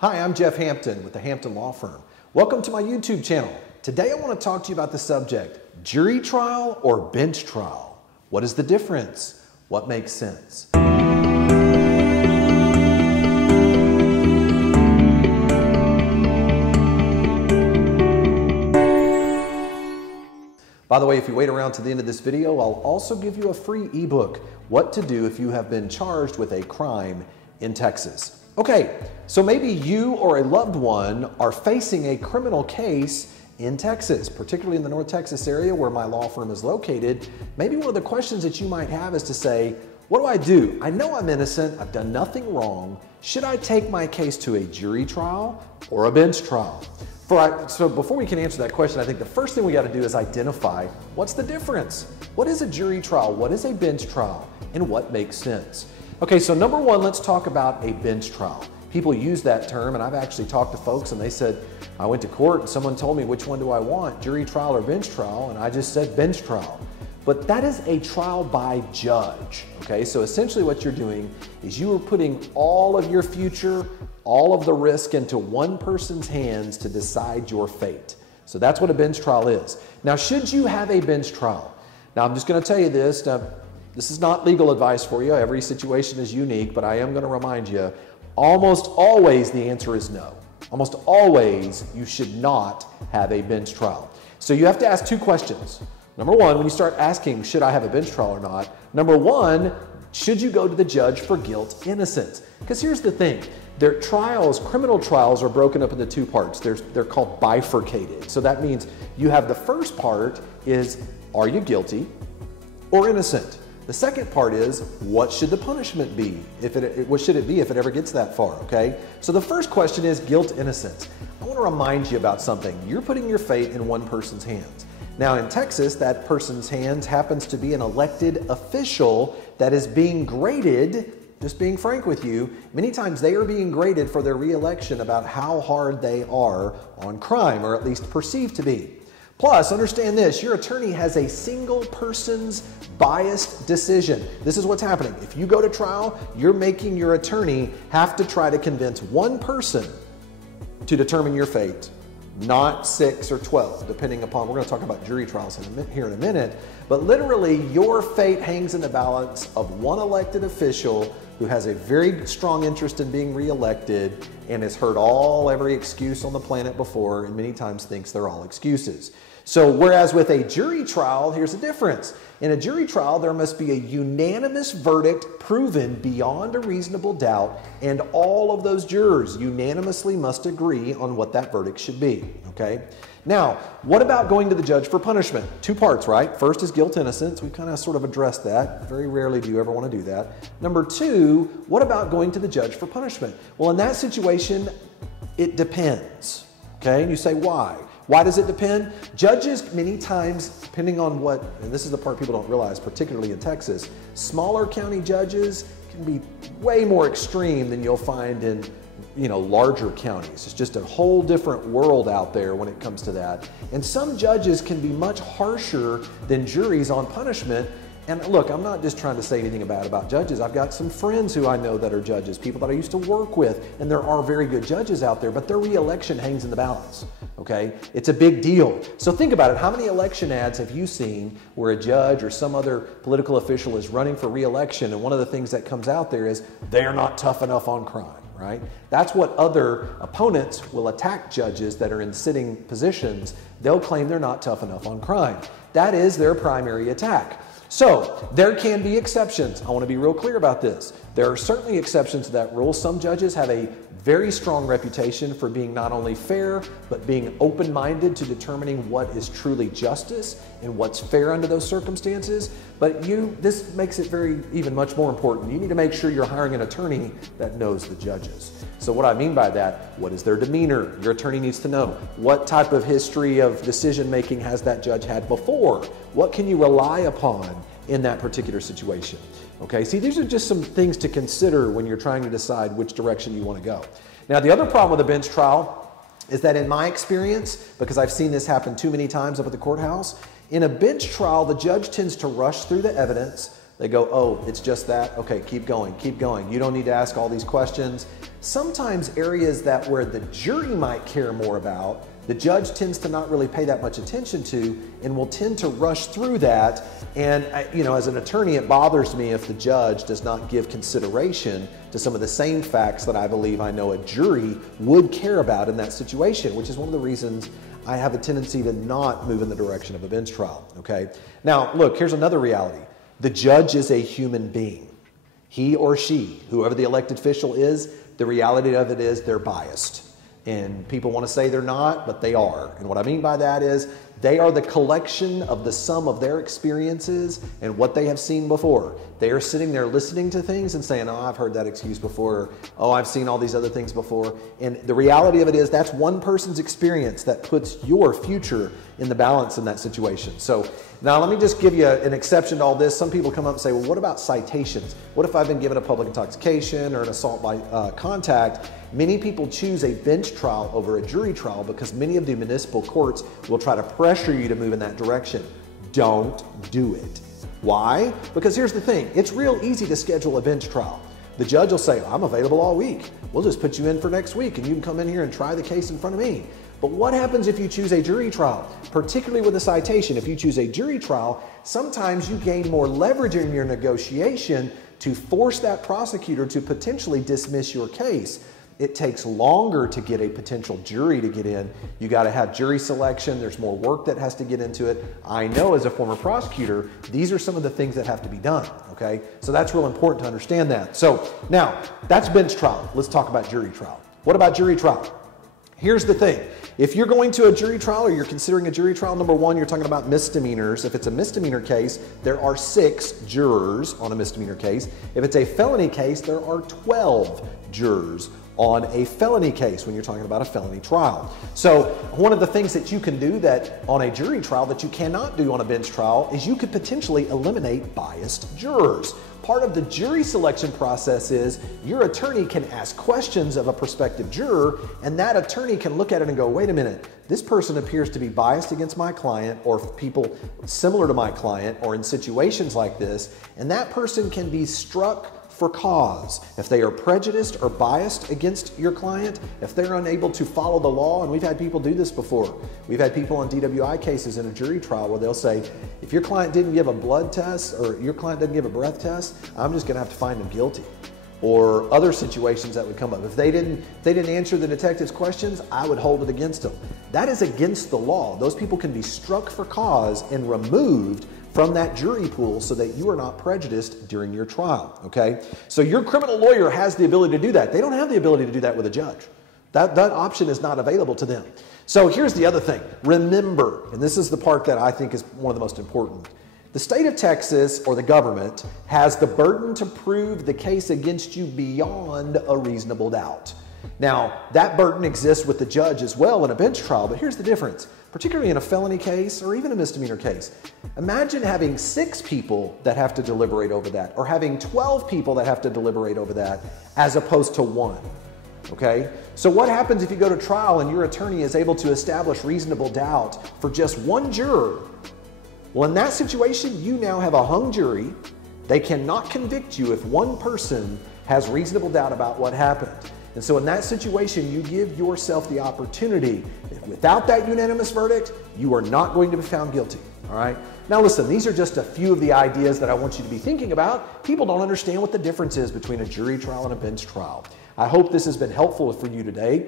Hi, I'm Jeff Hampton with the Hampton Law Firm. Welcome to my YouTube channel. Today I want to talk to you about the subject, jury trial or bench trial? What is the difference? What makes sense? By the way, if you wait around to the end of this video, I'll also give you a free ebook, What to Do If You Have Been Charged with a Crime in Texas. Okay, so maybe you or a loved one are facing a criminal case in Texas, particularly in the North Texas area where my law firm is located. Maybe one of the questions that you might have is to say, what do I do? I know I'm innocent, I've done nothing wrong. Should I take my case to a jury trial or a bench trial? So before we can answer that question, I think the first thing we got to do is identify what's the difference. What is a jury trial? What is a bench trial? And what makes sense? Okay, so number one, let's talk about a bench trial. People use that term, and I've actually talked to folks and they said, I went to court and someone told me, which one do I want, jury trial or bench trial? And I just said bench trial. But that is a trial by judge, okay? So essentially what you're doing is you are putting all of your future, all of the risk into one person's hands to decide your fate. So that's what a bench trial is. Now, should you have a bench trial? Now, I'm just gonna tell you this. Now, this is not legal advice for you. Every situation is unique, but I am gonna remind you, almost always the answer is no. Almost always you should not have a bench trial. So you have to ask two questions. Number one, when you start asking, should I have a bench trial or not? Number one, should you go to the judge for guilt, innocence? Because here's the thing, their trials, criminal trials are broken up into two parts. They're called bifurcated. So that means you have the first part is, are you guilty or innocent? The second part is, what should the punishment be? What should it be if it ever gets that far, okay? So the first question is guilt, innocence. I want to remind you about something. You're putting your fate in one person's hands. Now in Texas, that person's hands happens to be an elected official that is being graded, just being frank with you, many times they are being graded for their re-election about how hard they are on crime, or at least perceived to be. Plus, understand this, your attorney has a single person's biased decision. This is what's happening. If you go to trial, you're making your attorney have to try to convince one person to determine your fate, not 6 or 12, depending upon, we're going to talk about jury trials here in a minute, but literally your fate hangs in the balance of one elected official who has a very strong interest in being reelected and has heard every excuse on the planet before and many times thinks they're all excuses. So whereas with a jury trial, here's the difference. In a jury trial, there must be a unanimous verdict proven beyond a reasonable doubt, and all of those jurors unanimously must agree on what that verdict should be, okay? Now, what about going to the judge for punishment? Two parts, right? First is guilt, innocence. We kind of sort of addressed that. Very rarely do you ever want to do that. Number two, what about going to the judge for punishment? Well, in that situation, it depends, okay? And you say, why? Why does it depend? Judges, many times, depending on what, and this is the part people don't realize, particularly in Texas, smaller county judges can be way more extreme than you'll find in larger counties. It's just a whole different world out there when it comes to that. And some judges can be much harsher than juries on punishment. And look, I'm not just trying to say anything bad about judges. I've got some friends who I know that are judges, people that I used to work with, and there are very good judges out there, but their re-election hangs in the balance, okay? It's a big deal. So think about it. How many election ads have you seen where a judge or some other political official is running for re-election, and one of the things that comes out there is they're not tough enough on crime, right? That's what other opponents will attack judges that are in sitting positions. They'll claim they're not tough enough on crime. That is their primary attack. So there can be exceptions. I want to be real clear about this. There are certainly exceptions to that rule. Some judges have a very strong reputation for being not only fair, but being open-minded to determining what is truly justice and what's fair under those circumstances. But this makes it even much more important. You need to make sure you're hiring an attorney that knows the judges. So what I mean by that, what is their demeanor? Your attorney needs to know. What type of history of decision-making has that judge had before? What can you rely upon in that particular situation? Okay, see, these are just some things to consider when you're trying to decide which direction you want to go. Now, the other problem with a bench trial is that in my experience, because I've seen this happen too many times up at the courthouse, in a bench trial, the judge tends to rush through the evidence, They go, oh, it's just that? Okay, keep going, keep going. You don't need to ask all these questions. Sometimes areas that where the jury might care more about, the judge tends to not really pay that much attention to and will tend to rush through that. And as an attorney, it bothers me if the judge does not give consideration to some of the same facts that I believe I know a jury would care about in that situation, which is one of the reasons I have a tendency to not move in the direction of a bench trial, okay? Now, look, here's another reality. The judge is a human being. He or she, whoever the elected official is, the reality of it is they're biased. And people want to say they're not, but they are. And what I mean by that is they are the collection of the sum of their experiences and what they have seen before. They are sitting there listening to things and saying, oh, I've heard that excuse before. Oh, I've seen all these other things before. And the reality of it is that's one person's experience that puts your future in the balance in that situation. So now let me just give you an exception to all this. Some people come up and say, well, what about citations? What if I've been given a public intoxication or an assault by contact? Many people choose a bench trial over a jury trial because many of the municipal courts will try to pressure you to move in that direction. Don't do it. Why? Because here's the thing. It's real easy to schedule a bench trial. The judge will say, I'm available all week. We'll just put you in for next week and you can come in here and try the case in front of me. But what happens if you choose a jury trial? Particularly with a citation, if you choose a jury trial, sometimes you gain more leverage in your negotiation to force that prosecutor to potentially dismiss your case. It takes longer to get a potential jury to get in. You got to have jury selection. There's more work that has to get into it. I know as a former prosecutor, these are some of the things that have to be done, okay? So that's real important to understand that. So now, that's bench trial. Let's talk about jury trial. What about jury trial? Here's the thing. If you're going to a jury trial or you're considering a jury trial, number one, you're talking about misdemeanors. If it's a misdemeanor case, there are 6 jurors on a misdemeanor case. If it's a felony case, there are 12 jurors on a felony case when you're talking about a felony trial. So one of the things that you can do that on a jury trial that you cannot do on a bench trial is you could potentially eliminate biased jurors. Part of the jury selection process is your attorney can ask questions of a prospective juror, and that attorney can look at it and go, wait a minute, this person appears to be biased against my client or people similar to my client or in situations like this, and that person can be struck for cause. If they are prejudiced or biased against your client, if they're unable to follow the law, and we've had people do this before. We've had people on DWI cases in a jury trial where they'll say, if your client didn't give a blood test or your client didn't give a breath test, I'm just gonna have to find them guilty. Or other situations that would come up. If they didn't answer the detective's questions, I would hold it against them. That is against the law. Those people can be struck for cause and removed from that jury pool so that you are not prejudiced during your trial, okay? So your criminal lawyer has the ability to do that. They don't have the ability to do that with a judge. That option is not available to them. So here's the other thing. Remember, and this is the part that I think is one of the most important. The state of Texas, or the government, has the burden to prove the case against you beyond a reasonable doubt. Now, that burden exists with the judge as well in a bench trial, but here's the difference. Particularly in a felony case or even a misdemeanor case. Imagine having 6 people that have to deliberate over that, or having 12 people that have to deliberate over that, as opposed to 1. Okay? So what happens if you go to trial and your attorney is able to establish reasonable doubt for just 1 juror? Well, in that situation, you now have a hung jury. They cannot convict you if 1 person has reasonable doubt about what happened. And so in that situation, you give yourself the opportunity that without that unanimous verdict, you are not going to be found guilty, all right? Now listen, these are just a few of the ideas that I want you to be thinking about. People don't understand what the difference is between a jury trial and a bench trial. I hope this has been helpful for you today.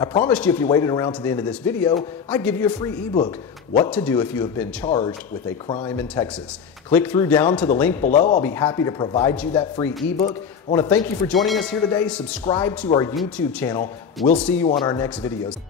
I promised you if you waited around to the end of this video, I'd give you a free ebook, What to Do If You Have Been Charged with a Crime in Texas. Click through down to the link below. I'll be happy to provide you that free ebook. I want to thank you for joining us here today. Subscribe to our YouTube channel. We'll see you on our next videos.